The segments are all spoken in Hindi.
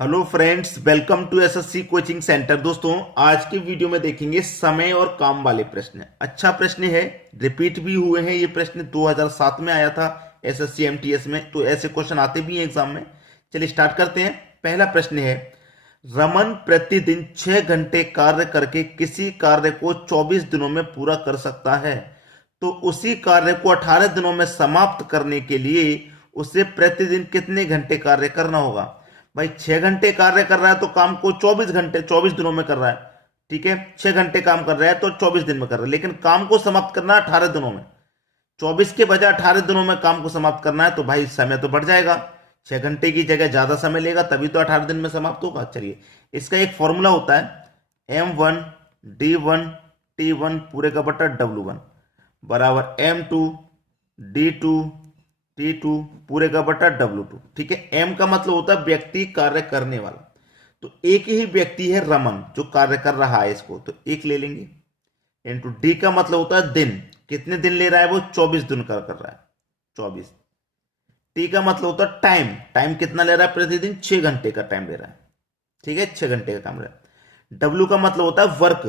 Hello friends, welcome to SSC coaching centre. दोस्तों, आज की वीडियो में देखेंगे समय और काम वाले प्रश्न। अच्छा प्रश्न है, रिपीट भी हुए हैं। ये प्रश्न 2007 में आया था एसएससी एमटीएस में, तो ऐसे क्वेश्चन आते भी हैं एग्जाम में। चलिए स्टार्ट करते हैं। पहला प्रश्न है, रमन प्रतिदिन 6 घंटे कार्य करके किसी कार्य को 24 दिनों में पूरा कर सकता है, तो उसी कार्य को 18 दिनों में समाप्त करने के लिए उसे प्रतिदिन कितने घंटे कार्य करना होगा। भाई 6 घंटे कार्य कर रहा है तो काम को 24 दिनों में कर रहा है। ठीक है, 6 घंटे काम कर रहा है तो 24 दिन में कर रहा है, लेकिन काम को समाप्त करना है 18 दिनों में। 24 के बजाय 18 दिनों में काम को समाप्त करना है, तो भाई समय तो बढ़ जाएगा। 6 घंटे की जगह ज्यादा समय लेगा, तभी तो 18 दिन में समाप्त होगा। चलिए, इसका एक फॉर्मूला होता है M1D1T1 पूरे का बटा W1 बराबर M2D2 T2 पूरे का बटा W2। ठीक है, M का मतलब होता है व्यक्ति, कार्य करने वाला। तो एक ही व्यक्ति है रमन जो कार्य कर रहा है, इसको तो एक ले लेंगे। इंटू डी का मतलब होता है दिन, कितने दिन ले रहा है वो, 24 दिन कर रहा है, 24। टी का मतलब होता है टाइम, टाइम कितना ले रहा है प्रतिदिन, 6 घंटे का टाइम ले रहा है। ठीक है, 6 घंटे का काम ले रहा है। डब्ल्यू का मतलब होता है वर्क,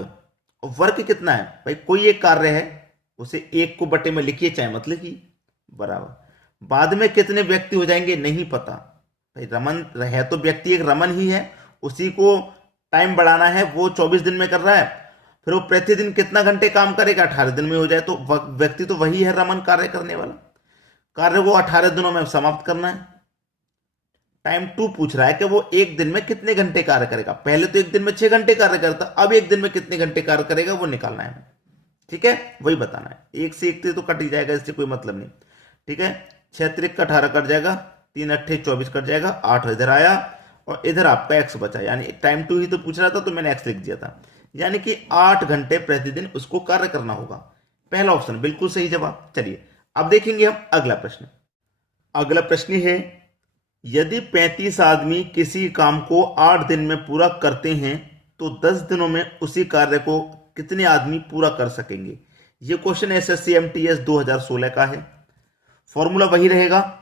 और वर्क कितना है भाई, कोई एक कार्य है, उसे एक को बटे में लिखिए, चाहे मतलब कि बराबर। बाद में कितने व्यक्ति हो जाएंगे नहीं पता भाई, रमन है तो व्यक्ति एक रमन ही है, उसी को टाइम बढ़ाना है, वो 24 दिन में कर रहा है। फिर वो प्रतिदिन कितना घंटे काम करेगा, 18 दिन में हो जाए तो व्यक्ति तो वही है रमन, कार्य करने वाला। कार्य को 18 दिनों में समाप्त करना है। टाइम टू पूछ रहा है कि वो एक दिन में कितने घंटे कार्य करेगा। पहले तो एक दिन में 6 घंटे कार्य करता, अब एक दिन में कितने घंटे कार्य करेगा वो निकालना है। ठीक है, वही बताना है। एक से एक तो कट ही जाएगा, इससे कोई मतलब नहीं। ठीक है, 6 त्रिक का 18 कट जाएगा, 3 अट्ठे 24 कट जाएगा, 8 इधर आया और इधर आपका एक्स बचा, यानी टाइम टू ही तो पूछ रहा था तो मैंने एक्स लिख दिया था। यानी कि 8 घंटे प्रतिदिन उसको कार्य करना होगा। पहला ऑप्शन बिल्कुल सही जवाब। चलिए अब देखेंगे हम अगला प्रश्न। अगला प्रश्न है, यदि 35 आदमी किसी काम को 8 दिन में पूरा करते हैं तो 10 दिनों में उसी कार्य को कितने आदमी पूरा कर सकेंगे। यह क्वेश्चन एसएससी एमटीएस 2016 का है। फॉर्मूला वही रहेगा,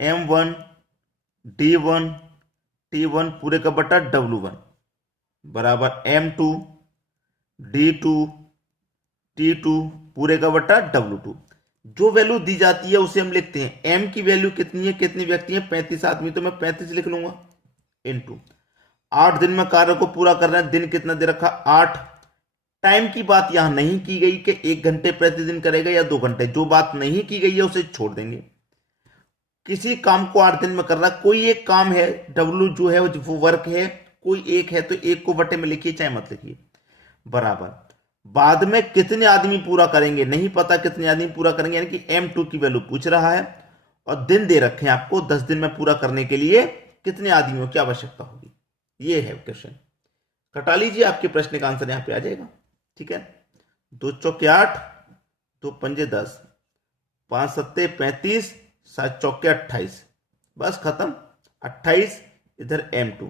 M1D1T1 पूरे का बटा W1 बराबर M2D2T2 पूरे का बटा W2। जो वैल्यू दी जाती है उसे हम लिखते हैं। M की वैल्यू कितनी है, कितनी व्यक्ति है, 35 आदमी, तो मैं 35 लिख लूंगा। इंटू 8 दिन में कार्य को पूरा करना है, दिन कितना दे रखा, 8। टाइम की बात यहां नहीं की गई कि 1 घंटे प्रतिदिन करेगा या 2 घंटे, जो बात नहीं की गई है उसे छोड़ देंगे। किसी काम को 8 दिन में कर रहा, कोई एक काम है, डब्ल्यू जो है वो वर्क है, कोई एक है तो एक को बटे में लिखिए, चाहे मत लिखिए, बराबर। बाद में कितने आदमी पूरा करेंगे नहीं पता, कितने आदमी पूरा करेंगे, यानी कि M2 की वैल्यू पूछ रहा है और दिन दे रखे हैं आपको, 10 दिन में पूरा करने के लिए कितने आदमियों की आवश्यकता होगी, ये है क्वेश्चन। कटा लीजिए, आपके प्रश्न का आंसर यहां पे आ जाएगा। ठीक है, 2 चौके 8, 2 पंजे 10, 5 सत्ते 35, 7 चौके 28, बस खत्म। 28 इधर M2,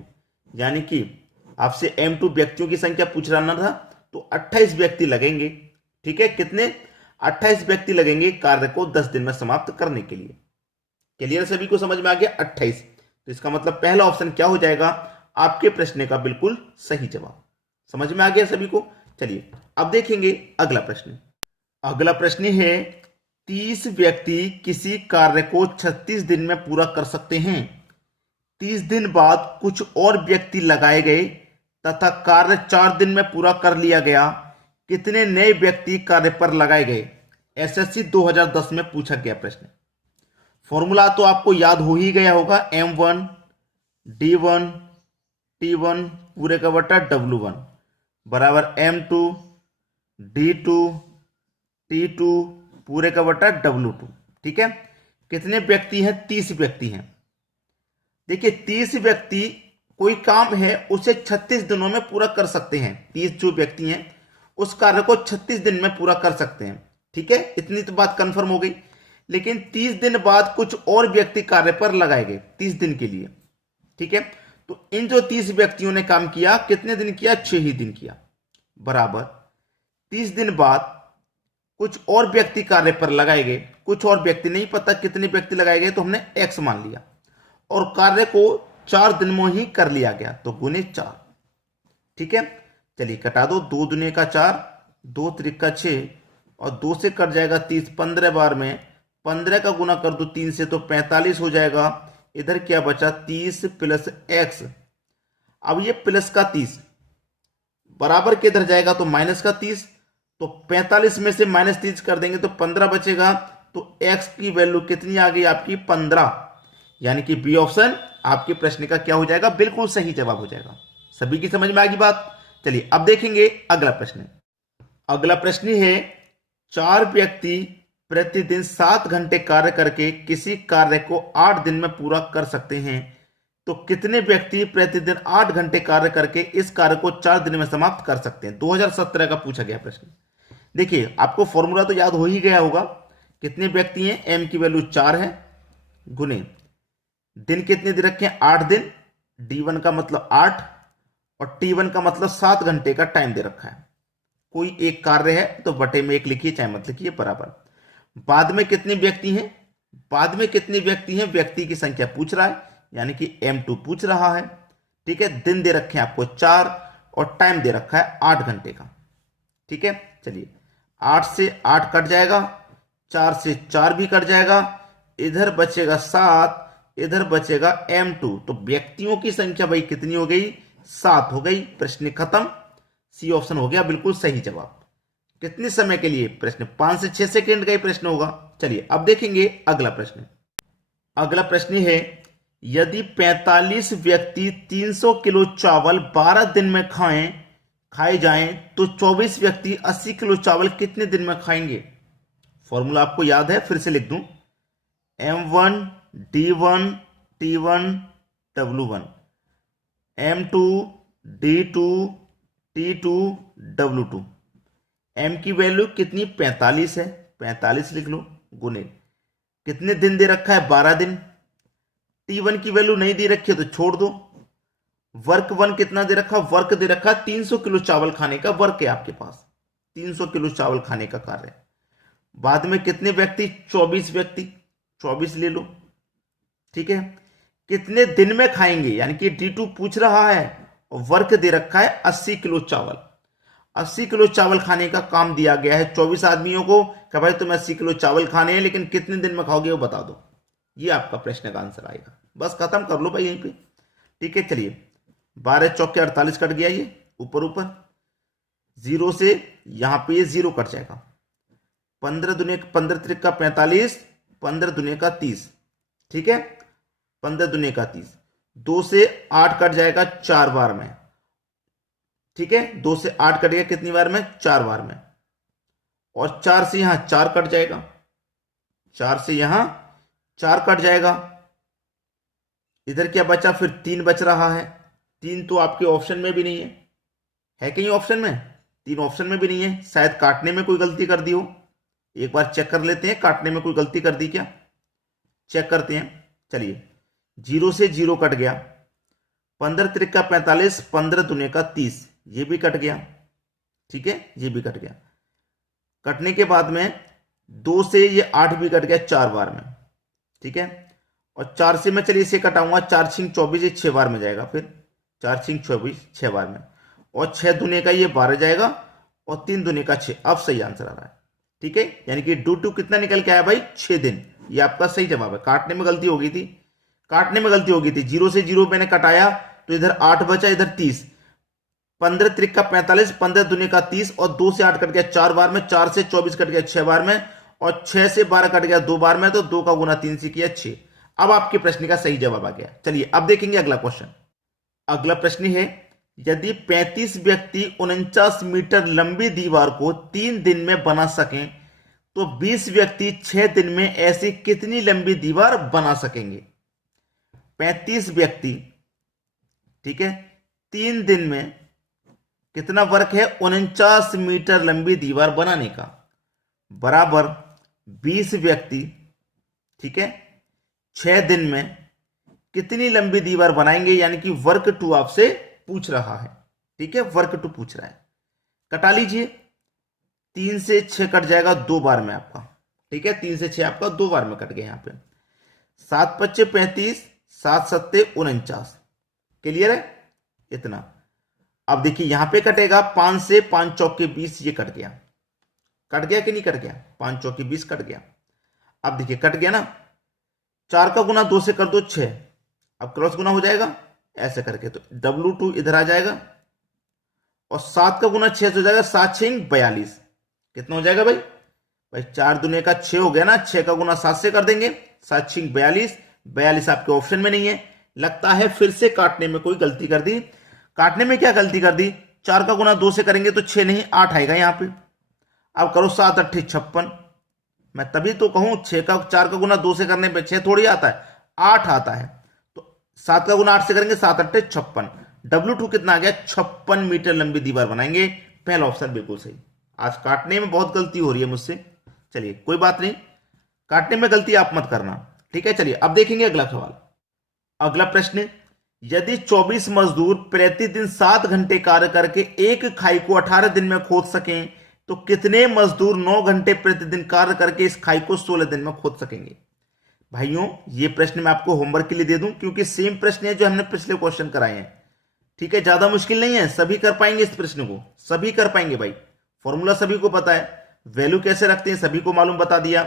यानी कि आपसे M2 व्यक्तियों की संख्या पूछ रहा था, तो 28 व्यक्ति लगेंगे। ठीक है, कितने, 28 व्यक्ति लगेंगे कार्य को 10 दिन में समाप्त करने के लिए। क्लियर, सभी को समझ में आ गया 28। तो इसका मतलब पहला ऑप्शन क्या हो जाएगा, आपके प्रश्न का बिल्कुल सही जवाब। समझ में आ गया सभी को। चलिए अब देखेंगे अगला प्रश्न। अगला प्रश्न है, 30 व्यक्ति किसी कार्य को 36 दिन में पूरा कर सकते हैं। 30 दिन बाद कुछ और व्यक्ति लगाए गए तथा कार्य 4 दिन में पूरा कर लिया गया, कितने नए व्यक्ति कार्य पर लगाए गए। एसएससी 2010 में पूछा गया प्रश्न। फॉर्मूला तो आपको याद हो ही गया होगा, M1D1T1 पूरे का बटा W1 बराबर M2D2T2 पूरे का बटा W2। ठीक है, कितने व्यक्ति हैं, 30 व्यक्ति हैं। देखिए 30 व्यक्ति कोई काम है उसे 36 दिनों में पूरा कर सकते हैं। 30 जो व्यक्ति हैं उस कार्य को 36 दिन में पूरा कर सकते हैं। ठीक है, इतनी तो बात कंफर्म हो गई। लेकिन 30 दिन बाद कुछ और व्यक्ति कार्य पर लगाए गए 30 दिन के लिए। ठीक है, तो इन जो 30 व्यक्तियों ने काम किया, कितने दिन किया, 6 ही दिन किया, बराबर। 30 दिन बाद कुछ और व्यक्ति कार्य पर लगाए गए, कुछ और व्यक्ति नहीं पता कितने व्यक्ति लगाए गए, तो हमने एक्स मान लिया, और कार्य को 4 दिन में ही कर लिया गया, तो गुने 4। ठीक है, चलिए कटा दो। 2 दूने का 4, 2 त्रिका 6 और 2 से कट जाएगा 30। 15 बार में 15 का गुना कर दो 3 से तो 45 हो जाएगा। इधर क्या बचा 30 प्लस x। अब ये प्लस का 30 बराबर के इधर जाएगा तो माइनस का 30, तो 45 में से माइनस 30 कर देंगे तो 15 बचेगा। तो x की वैल्यू कितनी आ गई आपकी 15, यानी कि बी ऑप्शन आपके प्रश्न का क्या हो जाएगा, बिल्कुल सही जवाब हो जाएगा। सभी की समझ में आ गई बात। चलिए अब देखेंगे अगला प्रश्न। अगला प्रश्न है 4 व्यक्ति प्रतिदिन 7 घंटे कार्य करके किसी कार्य को 8 दिन में पूरा कर सकते हैं, तो कितने व्यक्ति प्रतिदिन 8 घंटे कार्य करके इस कार्य को 4 दिन में समाप्त कर सकते हैं। 2017 का पूछा गया प्रश्न। देखिए आपको फॉर्मूला तो याद हो ही गया होगा। कितने व्यक्ति हैं, एम की वैल्यू 4 है, गुने दिन कितने दे रखे हैं 8 दिन, D1 का मतलब 8 और T1 का मतलब 7 घंटे का टाइम दे रखा है। कोई एक कार्य है तो बटे में 1 लिखिए, चाहे मत लिखिए, बराबर। बाद में कितने व्यक्ति हैं, बाद में कितने व्यक्ति हैं, व्यक्ति की संख्या पूछ रहा है, यानी कि M2 पूछ रहा है। ठीक है, दिन दे रखे हैं आपको 4 और टाइम दे रखा है 8 घंटे का। ठीक है, चलिए 8 से 8 कट जाएगा, 4 से 4 भी कट जाएगा, इधर बचेगा 7, इधर बचेगा M2। तो व्यक्तियों की संख्या भाई कितनी हो गई, 7 हो गई। प्रश्न खत्म, सी ऑप्शन हो गया बिल्कुल सही जवाब। कितने समय के लिए, प्रश्न 5 से 6 सेकंड का ही प्रश्न होगा। चलिए अब देखेंगे अगला प्रश्न। अगला प्रश्न है यदि 45 व्यक्ति 300 किलो चावल 12 दिन में खाए जाएं तो 24 व्यक्ति 80 किलो चावल कितने दिन में खाएंगे। फॉर्मूला आपको याद है, फिर से लिख दूं, M1 D1 T1 W1, M2 D2 T2 W2। M की वैल्यू कितनी 45 है, 45 लिख लो, गुने कितने दिन दे रखा है 12 दिन। T1 की वैल्यू नहीं दे रखी है तो छोड़ दो। वर्क 1 कितना दे रखा, वर्क दे रखा 300 किलो चावल खाने का वर्क है आपके पास, 300 किलो चावल खाने का कार्य। बाद में कितने व्यक्ति, 24 व्यक्ति, 24 ले लो। ठीक है, कितने दिन में खाएंगे, यानी कि D2 पूछ रहा है और वर्क दे रखा है 80 किलो चावल। 80 किलो चावल खाने का काम दिया गया है 24 आदमियों को कि भाई तुम्हें 80 किलो चावल खाने हैं, लेकिन कितने दिन में खाओगे वो बता दो। ये आपका प्रश्न का आंसर आएगा। बस खत्म कर लो भाई यहीं पे। ठीक है, चलिए 12 चौके 48 कट गया, ये ऊपर ऊपर 0 से यहां पे ये 0 कट जाएगा। 15 दुनिया 15 त्रिक का 45, 15 दुनिया का 30। ठीक है, 15 दुनिया का 30, 2 से 8 कट जाएगा 4 बार में। ठीक है, 2 से 8 कट गया कितनी बार में, 4 बार में। और 4 से यहां 4 कट जाएगा, 4 से यहां 4 कट जाएगा। इधर क्या बचा, फिर 3 बच रहा है। 3 तो आपके ऑप्शन में भी नहीं है कहीं ऑप्शन में, 3 ऑप्शन में भी नहीं है। शायद काटने में कोई गलती कर दी हो, एक बार चेक कर लेते हैं, काटने में कोई गलती कर दी क्या, चेक करते हैं। चलिए 0 से 0 कट गया, 15 त्रिक का 45, 15 दुनिया का 30, ये भी कट गया। ठीक है, ये भी कट गया। कटने के बाद में 2 से ये 8 भी कट गया 4 बार में। ठीक है, और 4 से मैं चलिए इसे कटाऊंगा, 4 छिंग 24, ये 6 बार में जाएगा, फिर 4 छिंग 24 6 बार में, और 6 दुनिया का ये 12 जाएगा, और 3 दुनिया का 6। अब सही आंसर आ रहा है। ठीक है, यानी कि D2 कितना निकल के आया भाई, 6 दिन। ये आपका सही जवाब है। काटने में गलती हो गई थी, काटने में गलती हो गई थी। 0 से 0 मैंने कटाया तो इधर 8 बचा, इधर 30। 15 त्रिक का 45, 15 दुनिया का 30, और 2 से 8 कट गया 4 बार में, 4 से 24 कट गया 6 बार में, और 6 से 12 कट गया 2 बार में, तो 2 का गुना 3 से किया 6। अब आपके प्रश्न का सही जवाब आ गया। चलिए अब देखेंगे अगला क्वेश्चन। अगला प्रश्न है यदि 35 व्यक्ति 49 मीटर लंबी दीवार को 3 दिन में बना सकें तो 20 व्यक्ति 6 दिन में ऐसी कितनी लंबी दीवार बना सकेंगे। 35 व्यक्ति, ठीक है, 3 दिन में कितना वर्क है, 49 मीटर लंबी दीवार बनाने का, बराबर 20 व्यक्ति, ठीक है, 6 दिन में कितनी लंबी दीवार बनाएंगे, यानी कि वर्क 2 आपसे पूछ रहा है। ठीक है, वर्क 2 पूछ रहा है। कटा लीजिए, 3 से 6 कट जाएगा 2 बार में आपका। ठीक है, 3 से 6 आपका 2 बार में कट गया। यहां पे 7 पच्चे 35, 7 सत्ते 49, क्लियर है इतना। अब देखिए यहां पे कटेगा 5 से 5 चौक के 20, ये कट गया कि नहीं कट गया, 5 चौक के 20 कट गया। अब देखिए कट गया ना, 4 का गुना 2 से कर दो 6, अब क्रॉस गुना हो जाएगा ऐसे करके, तो W2 इधर आ जाएगा और 7 का गुना 6 से हो जाएगा, 7 6 42, कितना हो जाएगा भाई, 4 दुनिया का 6 हो गया ना, 6 का गुना 7 से कर देंगे, 7 6 42, 42 आपके ऑप्शन में नहीं है। लगता है फिर से काटने में कोई गलती कर दी। काटने में क्या गलती कर दी, 4 का गुना 2 से करेंगे तो 6 नहीं 8 आएगा यहां पे। अब करो 7 8 56, मैं तभी तो कहूं 4 का गुना 2 से करने पे 6 थोड़ी आता है, 8 आता है। तो 7 का गुना 8 से करेंगे, 7 8 56, W2 कितना आ गया, 56 मीटर लंबी दीवार बनाएंगे। पहला ऑप्शन बिल्कुल सही। आज काटने में बहुत गलती हो रही है मुझसे, चलिए कोई बात नहीं, काटने में गलती आप मत करना, ठीक है। चलिए अब देखेंगे अगला सवाल। अगला प्रश्न, यदि 24 मजदूर प्रतिदिन 7 घंटे कार्य करके एक खाई को 18 दिन में खोद सकें तो कितने मजदूर 9 घंटे प्रतिदिन कार्य करके इस खाई को 16 दिन में खोद सकेंगे। भाइयों ये प्रश्न मैं आपको होमवर्क के लिए दे दूं, क्योंकि सेम प्रश्न है जो हमने पिछले क्वेश्चन कराए हैं, ठीक है। ज्यादा मुश्किल नहीं है, सभी कर पाएंगे इस प्रश्न को, सभी कर पाएंगे भाई। फॉर्मूला सभी को पता है, वैल्यू कैसे रखते हैं सभी को मालूम, बता दिया।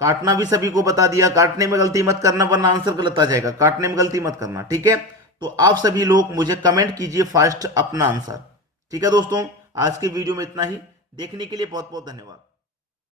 काटना भी सभी को बता दिया, काटने में गलती मत करना वरना आंसर गलत आ जाएगा, काटने में गलती मत करना, ठीक है। तो आप सभी लोग मुझे कमेंट कीजिए फास्ट अपना आंसर, ठीक है दोस्तों। आज की वीडियो में इतना ही, देखने के लिए बहुत बहुत धन्यवाद।